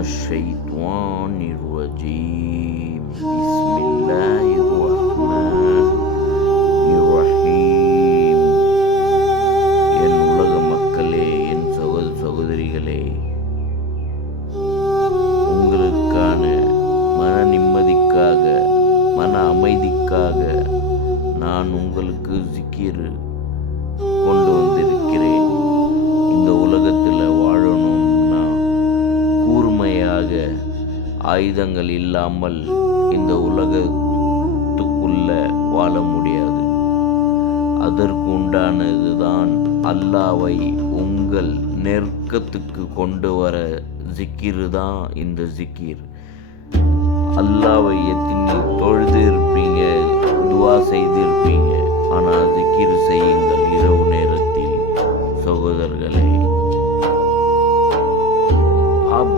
الشيطان الرجيم بسم الله الرحمن الرحيم. என் உலக மக்களே, என் சகோதரிகளே, உங்களுக்கான மன நிம்மதிக்காக, மன அமைதிக்காக நான் உங்களுக்கு ஜிக்கிர் கொண்டு வந்திருக்கிறேன். இந்த உலகத்தில் வாழணும்னா கூர்மையாக ஆயுதங்கள் இல்லாமல் இந்த உலகத்துக்குள்ள வாழ முடியாது. அதற்கு உண்டானது தான் அல்லாவை உங்கள் நெருக்கத்துக்கு கொண்டு வர ஜிக்கிர் தான் இந்த ஜிக்கிர். அல்லாவை எத்தனை தொழுது இருப்பீங்க, துவா செய்து இருப்பீங்க, ஆனால் ஜிக்கிர் செய்யுங்கள் இரவு நேரத்தில். சகோதரர்களே, अब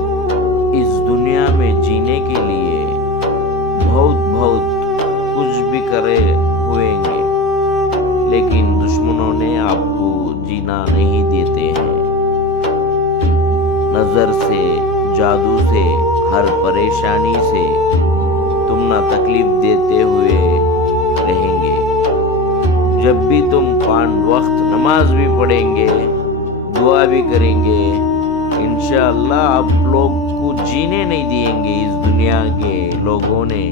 इस दुनिया में जीने के लिए बहुत कुछ भी करे हुएंगे, लेकिन दुश्मनों ने आपको जीना नहीं देते हैं. नजर से, जादू से, हर परेशानी से तुम ना तकलीफ देते हुए रहेंगे. जब भी तुम 5 वक्त नमाज भी पढ़ेंगे, दुआ भी करेंगे, इंशाअल्लाह आप लोग को जीने नहीं दिएंगे इस दुनिया के लोगों ने.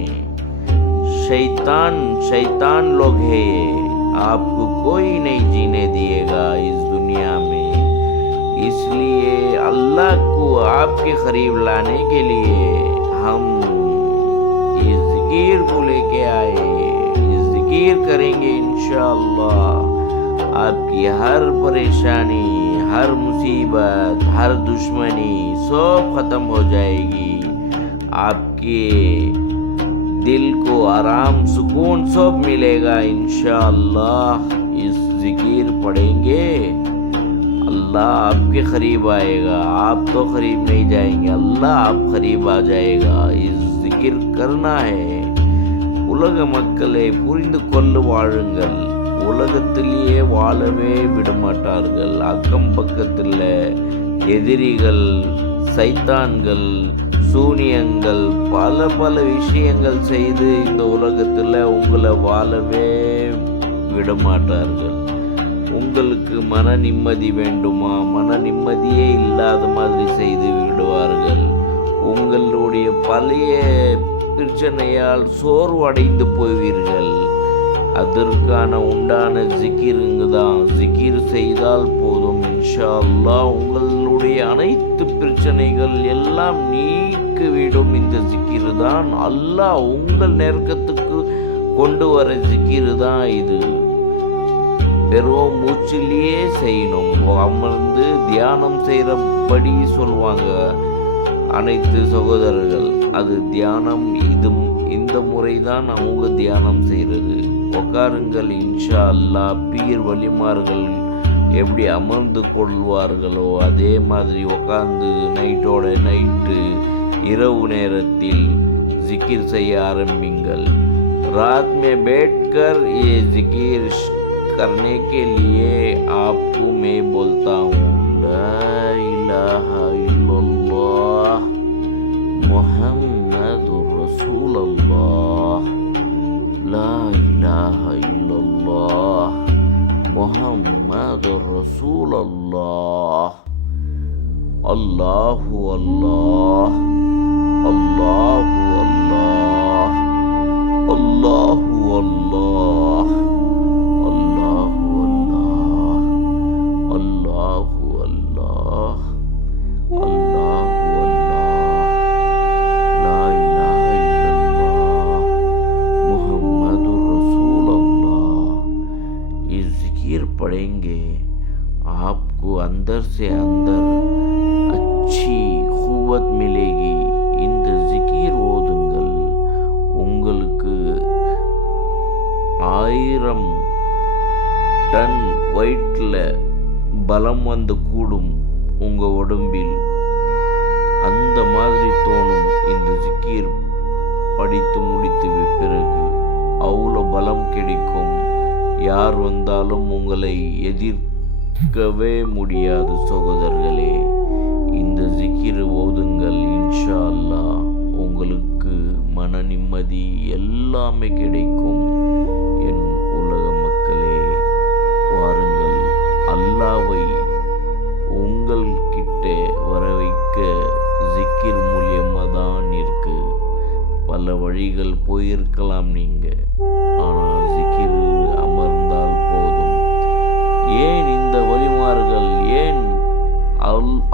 शैतान लोग है ये, आपको कोई नहीं जीने दिएगा इस दुनिया में. इसलिए अल्लाह को आपके करीब लाने के लिए हम इस ज़िक्र को लेके आए. इस ज़िक्र करेंगे इंशाअल्लाह आपकी हर परेशानी, हर मुसीबत, हर दुश्मनी सब ख़त्म हो जाएगी. आपके दिल को आराम, सुकून सब मिलेगा इंशाअल्लाह. इस ज़िक्र पढ़ेंगे, अल्लाह आपके करीब आएगा. आप तो करीब नहीं जाएंगे, अल्लाह आप करीब आ जाएगा. इस ज़िक्र करना है. உலக மக்களை புரிந்து கொண்டு வாழுங்கள். உலகத்திலேயே வாழவே விடமாட்டார்கள். அக்கம் பக்கத்தில் எதிரிகள், சைத்தான்கள், சூனியங்கள், பல விஷயங்கள் செய்து இந்த உலகத்தில் உங்களை வாழவே விடமாட்டார்கள். உங்களுக்கு மன நிம்மதி வேண்டுமா? மன நிம்மதியே இல்லாத மாதிரி செய்து விடுவார்கள். உங்களுடைய பழைய பிரச்சனையால் சோர்வடைந்து போவீர்கள். அதற்கான உண்டான ஜிக்கிருங்க தான். ஜிக்கிர் செய்தால் போதும், இன்ஷா அல்லாஹ் உங்களுடைய அனைத்து பிரச்சனைகள் எல்லாம் நீக்கிவிடும். இந்த ஜிக்கிர் தான் அல்லாஹ் உங்கள் நெருக்கத்துக்கு கொண்டு வர ஜிக்கிர் தான் இது. வெறும் மூச்சிலேயே செய்யணும். அமர்ந்து தியானம் செய்கிறபடி சொல்லுவாங்க அனைத்து சகோதரர்கள். அது தியானம். இந்த முறை தான் அவங்க தியானம் செய்கிறது. உட்காருங்கள், இன்ஷா அல்லாஹ் பீர் வலிமார்கள் எப்படி அமர்ந்து கொள்வார்களோ அதே மாதிரி உட்கார்ந்து நைட்டோட நைட்டு இரவு நேரத்தில் ஜிக்கிர் செய்ய ஆரம்பிங்கள். रात में बैठकर ये जिक्र करने के लिए आपको मैं बोलता हूँ, ला इलाहा इल्लल्लाह मुहम्मदुर रसूलुल्लाह, ला इलाहा इल्लल्लाह मुहम्मदुर रसूलुल्लाह, अल्लाहु अल्लाह, अल्लाहु अल्लाह, अल्लाहु अल्लाह, अल्लाहु अल्लाह, अल्लाहु अल्लाह, अल्लाहु अल्लाह, ला इलाहा इल्लल्लाह मुहम्मदुर रसूलुल्लाह. इस जिक्र पढ़ेंगे, आपको अंदर से अंदर अच्छी कुव्वत मिलेगी. இந்த ஜிக்கிர் ஓதுங்கள். உங்களுக்கு 1000 டன் வயிற்றில் பலம் வந்து கூடும் உங்க உடம்பில். அந்த மாதிரி தோணும் இந்த ஜிக்கிர் படித்து முடித்து பிறகு. அவ்வளோ பலம் கிடைக்கும். யார் வந்தாலும் உங்களை எதிர்க்கவே முடியாது சகோதரர்களே. இந்த ஜிக்கிர் ஓதுங்கள் இன்ஷா நிம்மதி எல்லாமே கிடைக்கும். என் உலக மக்களே, வாருங்கள், அல்லாவை உங்கள் கிட்ட வர வைக்க ஜிக்கிர் மூலியமா தான் இருக்கு. பல வழிகள் போயிருக்கலாம் நீங்க, ஆனால் ஜிக்கிர் அமர்ந்தால் போதும். ஏன் இந்த வழிமார்கள், ஏன்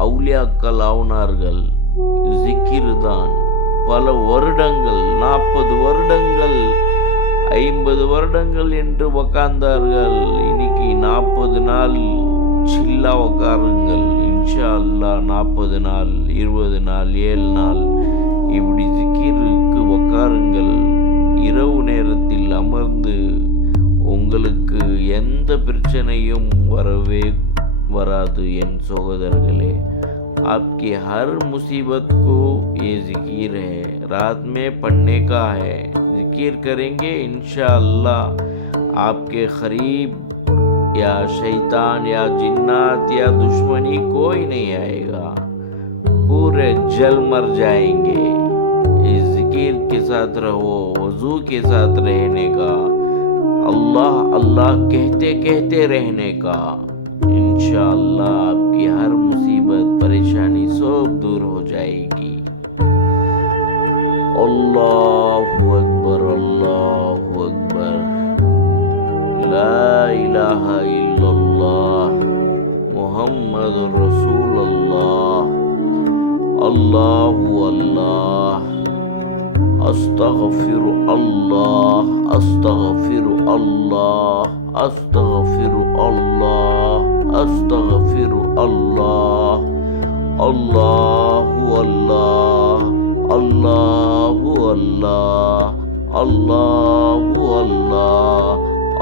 அவுலியாக்கள் ஆவுனார்கள்? ஜிக்கிர் தான். பல வருடங்கள், 40 வருடங்கள், 50 வருடங்கள் என்று உக்காந்தார்கள். இன்னைக்கு 40 நாள் சில்லா உக்காருங்கள். இன்ஷா அல்லாஹ் 40 நாள், 20 நாள், 7 நாள் இப்படி ஜிக்கிருக்கு உக்காருங்கள். இரவு நேரத்தில் அமர்ந்து உங்களுக்கு எந்த பிரச்சனையும் வரவே वरादु एन सहोदरगले। आपकी हर मुसीबत को ये जिकिर है, रात में पढ़ने का है। जिकिर करेंगे इंशाअल्लाह आपके करीब या शैतान या जिन्नात या दुश्मनी कोई नहीं आएगा, पूरे जल मर जाएंगे। इस जिकिर के साथ रहो, वजू के साथ रहने का, अल्लाह अल्लाह कहते कहते रहने का। इंशाअल्लाह आपकी हर मुसीबत परेशानी सब दूर हो जाएगी। अल्लाहु अकबर, अल्लाहु अकबर, ला इलाहा इल्लल्लाह मुहम्मदुर रसूलुल्लाह, अल्लाहु अल्लाह, अस्तगफिरु अल्लाह, अस्तगफिरु अल्लाह, अस्तगफिरु अल्लाह, अस्तगफिरु अल्लाह, अल्लाहु अल्लाह, अल्लाहु अल्लाह, अल्लाहु अल्लाह,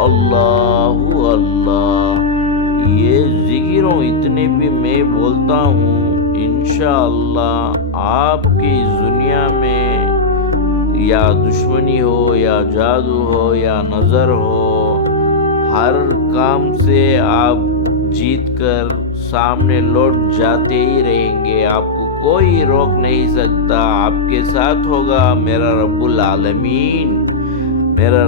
अल्लाहु अल्लाह। ये जिक्रों इतने भी मैं बोलता हूँ, इंशाअल्लाह आपकी दुनिया में या दुश्मनी हो या जादू हो या नज़र हो, हर काम से आप जीत कर सामने लौट जाते ही रहेंगे। आपको कोई रोक नहीं सकता। आपके साथ होगा मेरा रब्बुल आलमीन, मेरा